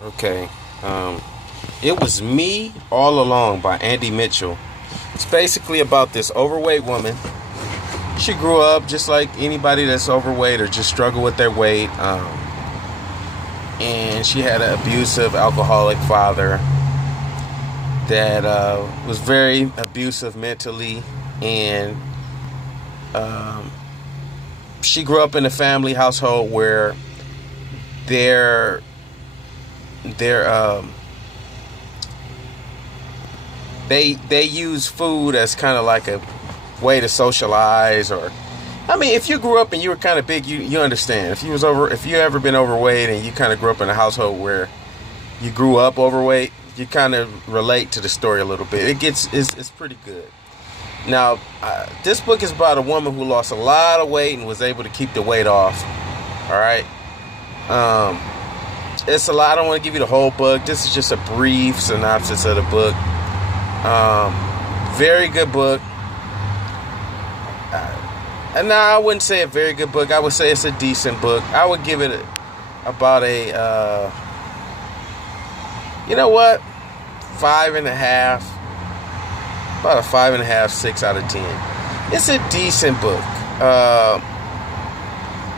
Okay. It Was Me All Along by Andie Mitchell. It's basically about this overweight woman. She grew up just like anybody that's overweight or just struggle with their weight. And she had an abusive alcoholic father that was very abusive mentally. And she grew up in a family household where their they use food as kind of like a way to socialize. Or I mean, if you grew up and you were kind of big, you understand. If you ever been overweight and you kind of grew up in a household where you grew up overweight, you kind of relate to the story a little bit. It's pretty good. Now, this book is about a woman who lost a lot of weight and was able to keep the weight off. All right. It's a lot. I don't want to give you the whole book. This is just a brief synopsis of the book. Very good book. And now I wouldn't say a very good book. I would say it's a decent book. I would give it about a, you know what? 5.5. About a 5.5, 6 out of 10. It's a decent book. I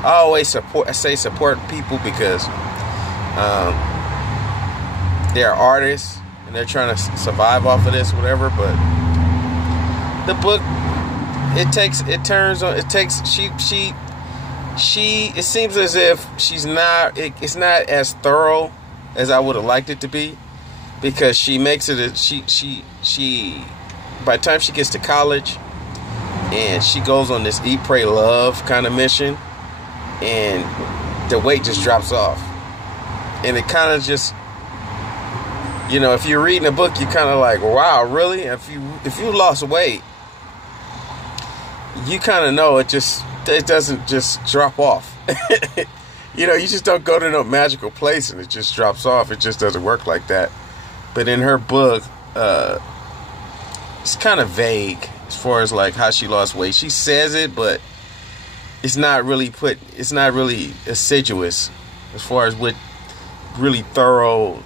always support people because they're artists and they're trying to survive off of this, whatever. But the book, it seems as if it's not as thorough as I would have liked it to be, because she makes it she by the time she gets to college and she goes on this eat, pray, love kind of mission, and the weight just drops off. And it kind of just, if you're reading a book, you kind of like, wow, really? If you lost weight, you kind of know it doesn't just drop off. You just don't go to no magical place and it just drops off. It just doesn't work like that. But in her book, it's kind of vague as far as like how she lost weight. She says it, but it's not really assiduous as far as what really thorough,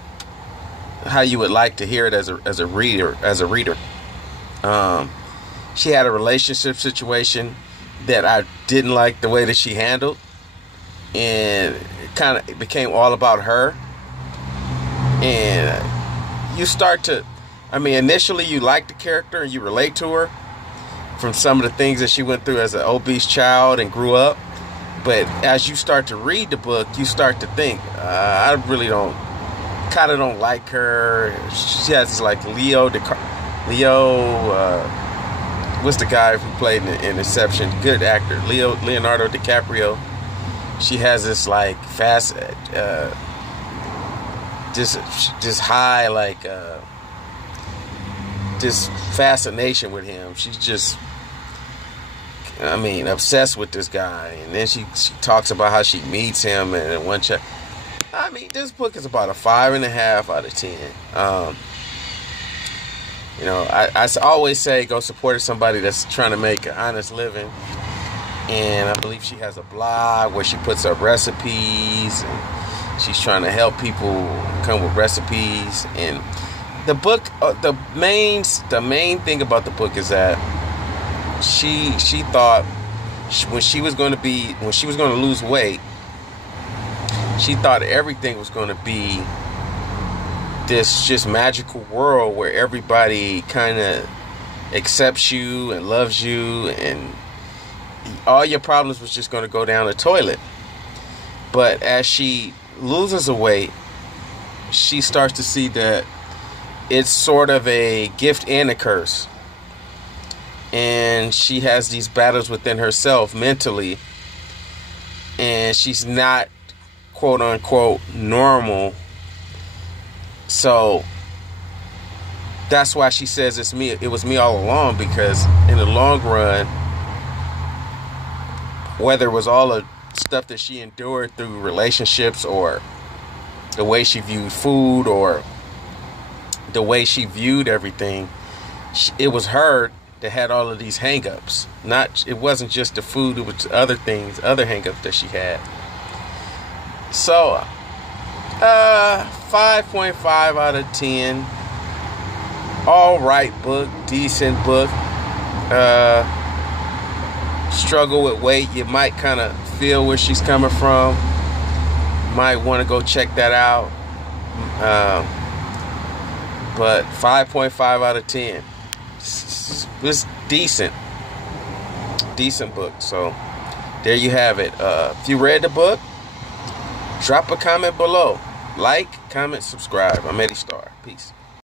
how you would like to hear it as a reader. She had a relationship situation that I didn't like the way that she handled, and it became all about her. And you start to, initially you like the character and you relate to her from some of the things that she went through as an obese child and grew up. But as you start to read the book, you start to think, I really don't like her. She has this like what's the guy who played in Inception? Good actor, Leonardo DiCaprio. She has this like fast, just high, like this fascination with him. She's just, obsessed with this guy. And then she talks about how she meets him and one check. This book is about a 5.5 out of 10. I always say go support somebody that's trying to make an honest living. And I believe she has a blog where she puts up recipes, and she's trying to help people come with recipes. And the book, the main thing about the book is that she thought when she was going to lose weight, she thought everything was going to be this just magical world where everybody kind of accepts you and loves you, and all your problems was just going to go down the toilet. But as she loses the weight, she starts to see that it's sort of a gift and a curse. And she has these battles within herself mentally, and she's not quote unquote normal. So that's why she says it was me all along, because in the long run, whether it was all the stuff that she endured through relationships, or the way she viewed food, or the way she viewed everything, it was her that had all of these hang-ups. It wasn't just the food, it was other things, other hang-ups that she had. So 5 5.5 out of 10. All right book, decent book. Struggle with weight, you might kind of feel where she's coming from. Might want to go check that out. But 5.5 out of 10. It's decent book. So there you have it. If you read the book, drop a comment below. Like, comment, subscribe. I'm Eddie Starr. Peace.